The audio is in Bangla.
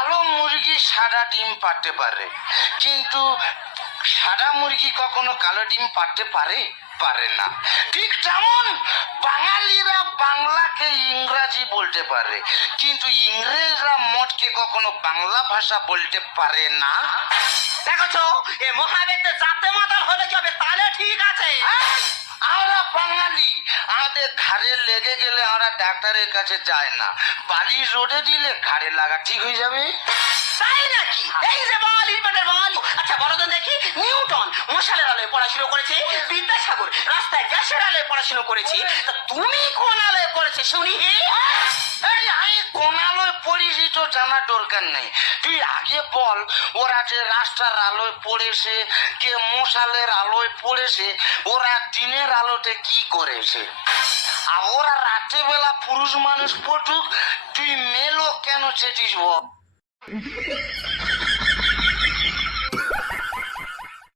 কালো মুরগি সাদা ডিম পারতে পারে। কিন্তু সাদা মুরগি কখনো কালো ডিম পারতে পারে? পারে না। ঠিক তেমন বাঙালিরা বাংলাকে ইংরাজি বলতে পারে। কিন্তু ইংরেজরা মঠকে কখনো বাংলা ভাষা বলতে পারে না। দেখছ এ মহাবেদে যাতে মাতাল আমাদের ঘাড়ে লেগে গেলে আমরা ডাক্তারের কাছে যায় না। বালি রোডে দিলে ঘাড়ে লাগা ঠিক হয়ে যাবে? তাই নাকি? এই যে বল ইনভার্টার আচ্ছা বলো তো দেখি, নিউটন মশালের আলোয় পড়াশুনো করেছে, বিদ্যাসাগর রাস্তায় গ্যাসের আলোয় পড়াশুনো করেছে। তুমি কোন আলোয় পড়েছে? শুনি। তো জানার দরকার নেই। তুই আগে বল, ওরা যে রাস্তার আলোয় পড়েছে, কে মশালের আলোয় পড়েছে, ওরা দিনের আলোতে কি করেছে? আর ওরা রাত্রে বেলা পুরুষ মানুষ পটুক তুই মেলো কেন চেটিস বল?